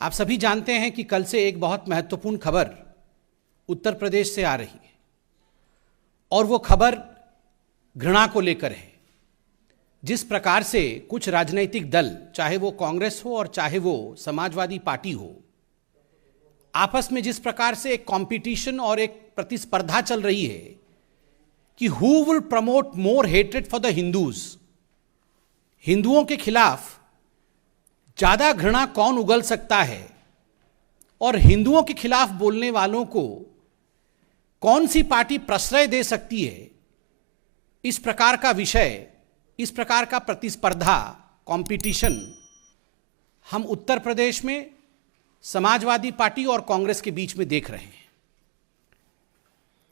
आप सभी जानते हैं कि कल से एक बहुत महत्वपूर्ण खबर उत्तर प्रदेश से आ रही है और वो खबर घृणा को लेकर है। जिस प्रकार से कुछ राजनीतिक दल, चाहे वो कांग्रेस हो और चाहे वो समाजवादी पार्टी हो, आपस में जिस प्रकार से एक कंपटीशन और एक प्रतिस्पर्धा चल रही है कि who will promote more hatred for the Hindus, हिंदुओं के खिलाफ ज्यादा घृणा कौन उगल सकता है और हिंदुओं के खिलाफ बोलने वालों को कौन सी पार्टी प्रश्रय दे सकती है। इस प्रकार का विषय, इस प्रकार का प्रतिस्पर्धा, कंपटीशन हम उत्तर प्रदेश में समाजवादी पार्टी और कांग्रेस के बीच में देख रहे हैं।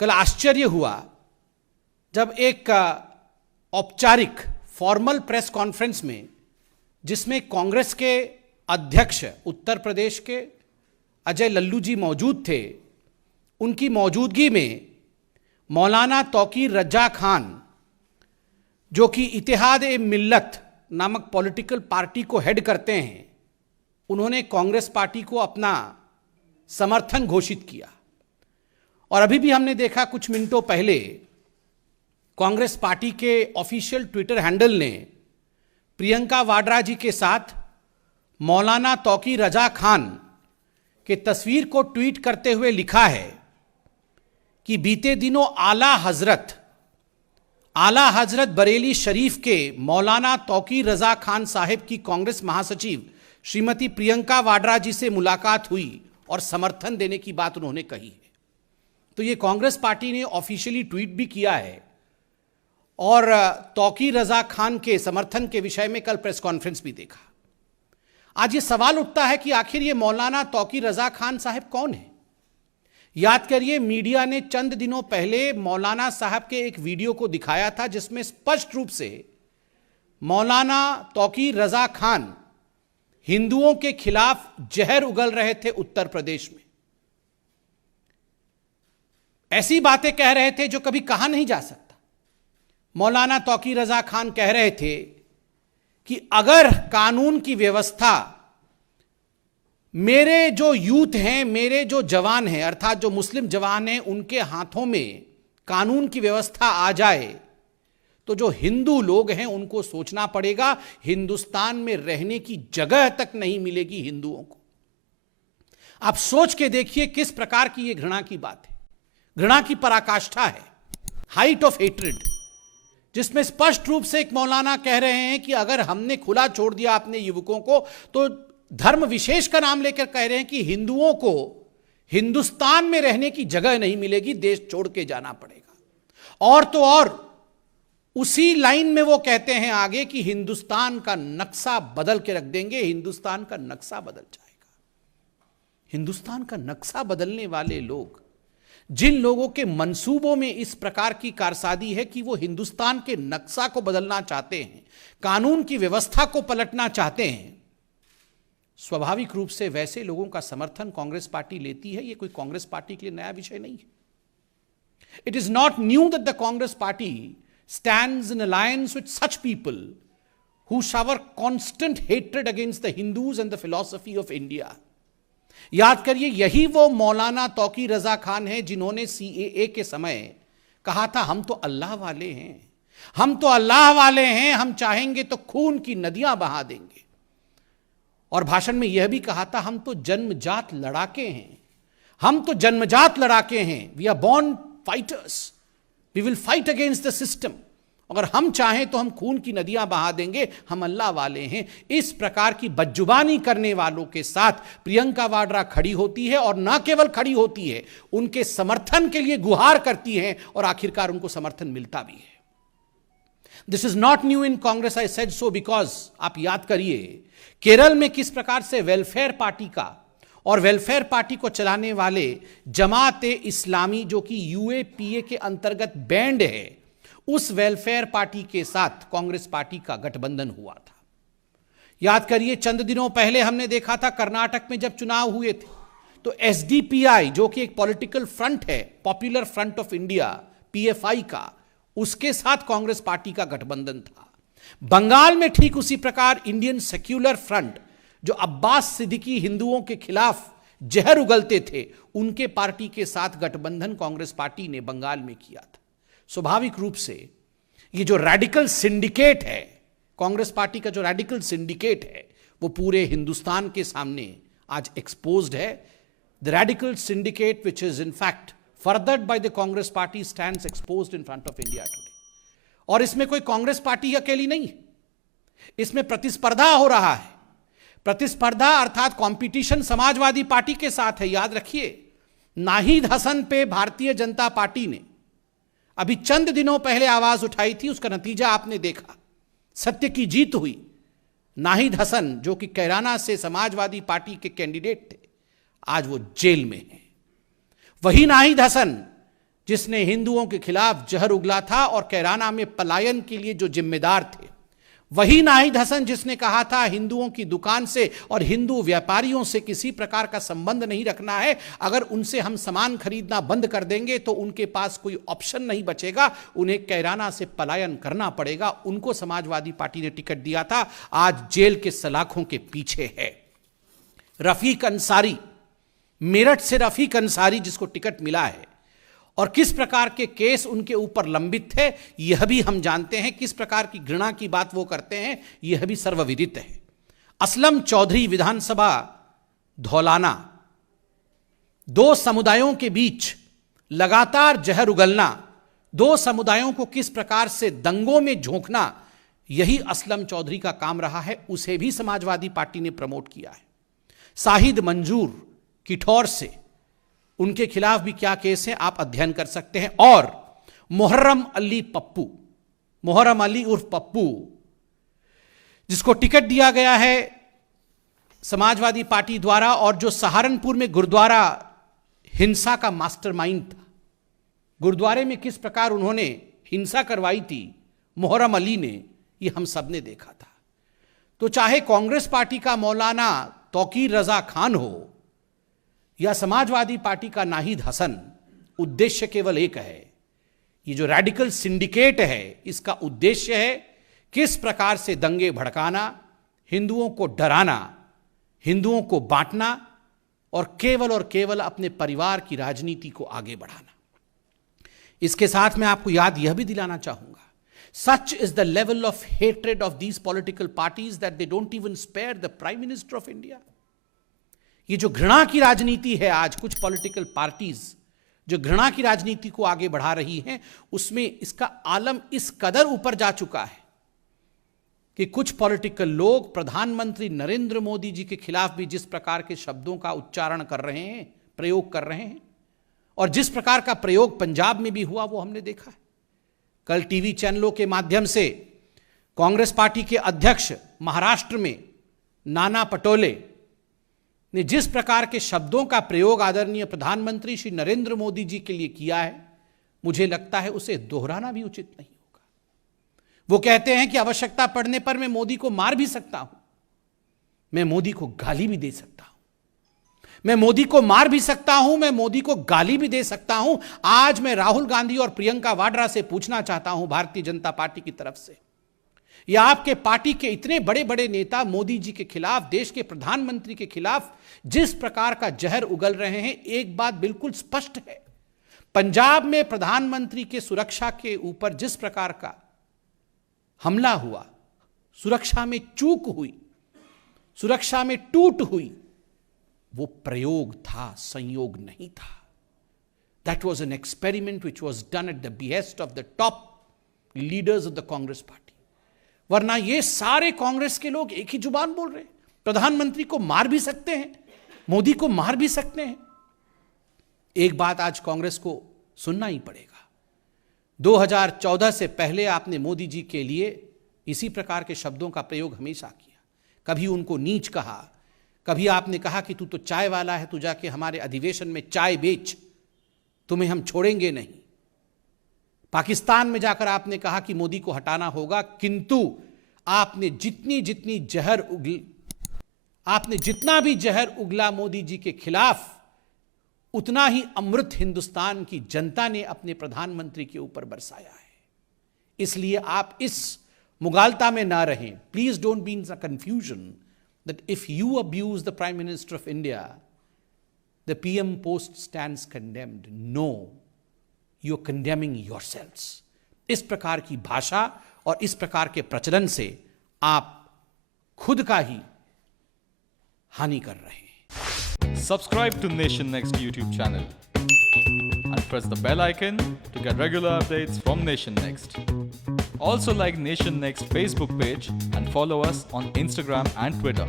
कल आश्चर्य हुआ जब एक औपचारिक फॉर्मल प्रेस कॉन्फ्रेंस में, जिसमें कांग्रेस के अध्यक्ष उत्तर प्रदेश के अजय लल्लू जी मौजूद थे, उनकी मौजूदगी में मौलाना तौकीर रजा खान, जो कि इत्तेहाद-ए-मिल्लत नामक पॉलिटिकल पार्टी को हेड करते हैं, उन्होंने कांग्रेस पार्टी को अपना समर्थन घोषित किया। और अभी भी हमने देखा कुछ मिनटों पहले कांग्रेस पार्टी के ऑफिशियल ट्विटर हैंडल ने प्रियंका वाड्रा जी के साथ मौलाना तौकीर रजा खान के तस्वीर को ट्वीट करते हुए लिखा है कि बीते दिनों आला हजरत बरेली शरीफ के मौलाना तौकीर रजा खान साहिब की कांग्रेस महासचिव श्रीमती प्रियंका वाड्रा जी से मुलाकात हुई और समर्थन देने की बात उन्होंने कही है। तो ये कांग्रेस पार्टी ने ऑफिशियली ट्वीट भी किया है और तौकीर रजा खान के समर्थन के विषय में कल प्रेस कॉन्फ्रेंस भी देखा। आज ये सवाल उठता है कि आखिर ये मौलाना तौकीर रजा खान साहब कौन है। याद करिए, मीडिया ने चंद दिनों पहले मौलाना साहब के एक वीडियो को दिखाया था जिसमें स्पष्ट रूप से मौलाना तौकीर रजा खान हिंदुओं के खिलाफ जहर उगल रहे थे उत्तर प्रदेश में। ऐसी बातें कह रहे थे जो कभी कहा नहीं जा सकता। मौलाना तौकीर रजा खान कह रहे थे कि अगर कानून की व्यवस्था, मेरे जो यूथ हैं, मेरे जो जवान हैं, अर्थात जो मुस्लिम जवान हैं, उनके हाथों में कानून की व्यवस्था आ जाए तो जो हिंदू लोग हैं उनको सोचना पड़ेगा, हिंदुस्तान में रहने की जगह तक नहीं मिलेगी हिंदुओं को। आप सोच के देखिए किस प्रकार की यह घृणा की बात है, घृणा की पराकाष्ठा है, हाइट ऑफ हेट्रेड, जिसमें स्पष्ट रूप से एक मौलाना कह रहे हैं कि अगर हमने खुला छोड़ दिया अपने युवकों को तो धर्म विशेष का नाम लेकर कह रहे हैं कि हिंदुओं को हिंदुस्तान में रहने की जगह नहीं मिलेगी, देश छोड़ के जाना पड़ेगा। और तो और उसी लाइन में वो कहते हैं आगे कि हिंदुस्तान का नक्शा बदल के रख देंगे, हिंदुस्तान का नक्शा बदल जाएगा। हिंदुस्तान का नक्शा बदलने वाले लोग, जिन लोगों के मंसूबों में इस प्रकार की कारसादी है कि वो हिंदुस्तान के नक्शा को बदलना चाहते हैं, कानून की व्यवस्था को पलटना चाहते हैं, स्वाभाविक रूप से वैसे लोगों का समर्थन कांग्रेस पार्टी लेती है। ये कोई कांग्रेस पार्टी के लिए नया विषय नहीं है। It is not knew that the Congress party stands in alliance with such people who shower constant hatred against the Hindus and the philosophy of India. याद करिए, यही वो मौलाना तौकीर रजा खान है जिन्होंने CAA के समय कहा था हम तो अल्लाह वाले हैं, हम तो अल्लाह वाले हैं, हम चाहेंगे तो खून की नदियां बहा देंगे। और भाषण में यह भी कहा था हम तो जन्मजात लड़ाके हैं, हम तो जन्मजात लड़ाके हैं, we are born fighters, We will fight against the system. अगर हम चाहें तो हम खून की नदियां बहा देंगे, हम अल्लाह वाले हैं। इस प्रकार की बदजुबानी करने वालों के साथ प्रियंका वाड्रा खड़ी होती है और न केवल खड़ी होती है, उनके समर्थन के लिए गुहार करती है और आखिरकार उनको समर्थन मिलता भी है। This is not new in Congress, I said so because आप याद करिए केरल में किस प्रकार से वेलफेयर पार्टी का और वेलफेयर पार्टी को चलाने वाले जमात-ए-इस्लामी, जो कि UAPA के अंतर्गत बैंड है, उस वेलफेयर पार्टी के साथ कांग्रेस पार्टी का गठबंधन हुआ था। याद करिए, चंद दिनों पहले हमने देखा था कर्नाटक में जब चुनाव हुए थे तो SDPI, जो कि एक पॉलिटिकल फ्रंट है, popular front of India, PFI का, उसके साथ कांग्रेस पार्टी का गठबंधन था। बंगाल में ठीक उसी प्रकार इंडियन सेक्युलर फ्रंट, जो अब्बास सिद्दीकी हिंदुओं के खिलाफ जहर उगलते थे, उनके पार्टी के साथ गठबंधन कांग्रेस पार्टी ने बंगाल में किया था। स्वाभाविक रूप से ये जो रैडिकल सिंडिकेट है, कांग्रेस पार्टी का जो रैडिकल सिंडिकेट है, वो पूरे हिंदुस्तान के सामने आज एक्सपोज्ड है। The radical syndicate which is in fact furthered by the Congress party stands exposed in front of India Today. और इसमें कोई कांग्रेस पार्टी अकेली नहीं है, इसमें प्रतिस्पर्धा हो रहा है। प्रतिस्पर्धा अर्थात कंपटीशन समाजवादी पार्टी के साथ है। याद रखिए, नाहिद हसन पे भारतीय जनता पार्टी ने अभी चंद दिनों पहले आवाज उठाई थी, उसका नतीजा आपने देखा, सत्य की जीत हुई। नाहिद हसन जो कि कैराना से समाजवादी पार्टी के कैंडिडेट थे, आज वो जेल में हैं। वही नाहिद हसन जिसने हिंदुओं के खिलाफ जहर उगला था और कैराना में पलायन के लिए जो जिम्मेदार थे, वही नाहिद हसन जिसने कहा था हिंदुओं की दुकान से और हिंदू व्यापारियों से किसी प्रकार का संबंध नहीं रखना है, अगर उनसे हम सामान खरीदना बंद कर देंगे तो उनके पास कोई ऑप्शन नहीं बचेगा, उन्हें कैराना से पलायन करना पड़ेगा। उनको समाजवादी पार्टी ने टिकट दिया था, आज जेल के सलाखों के पीछे है। रफीक अंसारी, मेरठ से रफीक अंसारी जिसको टिकट मिला है और किस प्रकार के केस उनके ऊपर लंबित थे यह भी हम जानते हैं, किस प्रकार की घृणा की बात वो करते हैं यह भी सर्वविदित है। असलम चौधरी विधानसभा धौलाना, दो समुदायों के बीच लगातार जहर उगलना, दो समुदायों को किस प्रकार से दंगों में झोंकना, यही असलम चौधरी का काम रहा है, उसे भी समाजवादी पार्टी ने प्रमोट किया है। साहिद मंजूर किठौर से, उनके खिलाफ भी क्या केस है आप अध्ययन कर सकते हैं। और मोहर्रम अली पप्पू, मोहर्रम अली उर्फ पप्पू, जिसको टिकट दिया गया है समाजवादी पार्टी द्वारा और जो सहारनपुर में गुरुद्वारा हिंसा का मास्टरमाइंड था, गुरुद्वारे में किस प्रकार उन्होंने हिंसा करवाई थी मोहर्रम अली ने, ये हम सब ने देखा था। तो चाहे कांग्रेस पार्टी का मौलाना तौकीर रजा खान हो या समाजवादी पार्टी का नाहिद हसन, उद्देश्य केवल एक है। ये जो रैडिकल सिंडिकेट है, इसका उद्देश्य है किस प्रकार से दंगे भड़काना, हिंदुओं को डराना, हिंदुओं को बांटना और केवल अपने परिवार की राजनीति को आगे बढ़ाना। इसके साथ मैं आपको याद यह भी दिलाना चाहूंगा, such is the level of hatred of these political parties that they don't even spare the prime minister of India. ये जो घृणा की राजनीति है, आज कुछ पॉलिटिकल पार्टीज जो घृणा की राजनीति को आगे बढ़ा रही हैं, उसमें इसका आलम इस कदर ऊपर जा चुका है कि कुछ पॉलिटिकल लोग प्रधानमंत्री नरेंद्र मोदी जी के खिलाफ भी जिस प्रकार के शब्दों का उच्चारण कर रहे हैं, प्रयोग कर रहे हैं, और जिस प्रकार का प्रयोग पंजाब में भी हुआ वो हमने देखा है। कल टीवी चैनलों के माध्यम से कांग्रेस पार्टी के अध्यक्ष महाराष्ट्र में नाना पटोले ने जिस प्रकार के शब्दों का प्रयोग आदरणीय प्रधानमंत्री श्री नरेंद्र मोदी जी के लिए किया है, मुझे लगता है उसे दोहराना भी उचित नहीं होगा। वो कहते हैं कि आवश्यकता पड़ने पर मैं मोदी को मार भी सकता हूं, मैं मोदी को गाली भी दे सकता हूं, मैं मोदी को मार भी सकता हूं, मैं मोदी को गाली भी दे सकता हूं। आज मैं राहुल गांधी और प्रियंका वाड्रा से पूछना चाहता हूं, भारतीय जनता पार्टी की तरफ से, या आपके पार्टी के इतने बड़े बड़े नेता मोदी जी के खिलाफ, देश के प्रधानमंत्री के खिलाफ जिस प्रकार का जहर उगल रहे हैं, एक बात बिल्कुल स्पष्ट है, पंजाब में प्रधानमंत्री के सुरक्षा के ऊपर जिस प्रकार का हमला हुआ, सुरक्षा में चूक हुई, सुरक्षा में टूट हुई, वो प्रयोग था, संयोग नहीं था। That was an experiment which was done at the behest of the top leaders of the Congress party. वरना ये सारे कांग्रेस के लोग एक ही जुबान बोल रहे हैं, प्रधानमंत्री को मार भी सकते हैं, मोदी को मार भी सकते हैं। एक बात आज कांग्रेस को सुनना ही पड़ेगा, 2014 से पहले आपने मोदी जी के लिए इसी प्रकार के शब्दों का प्रयोग हमेशा किया। कभी उनको नीच कहा, कभी आपने कहा कि तू तो चाय वाला है, तू जाके हमारे अधिवेशन में चाय बेच, तुम्हें हम छोड़ेंगे नहीं। पाकिस्तान में जाकर आपने कहा कि मोदी को हटाना होगा, किंतु आपने जितना भी जहर उगला मोदी जी के खिलाफ, उतना ही अमृत हिंदुस्तान की जनता ने अपने प्रधानमंत्री के ऊपर बरसाया है। इसलिए आप इस मुगालता में ना रहें, please don't be in confusion that if you abuse the Prime Minister of India, the PM post stands condemned. No, you're condemning yourselves. इस प्रकार की भाषा और इस प्रकार के प्रचलन से आप खुद का ही हानि कर रहे हैं. Subscribe to Nation Next YouTube channel and press the bell icon to get regular updates from Nation Next. Also like Nation Next Facebook page and follow us on Instagram and Twitter.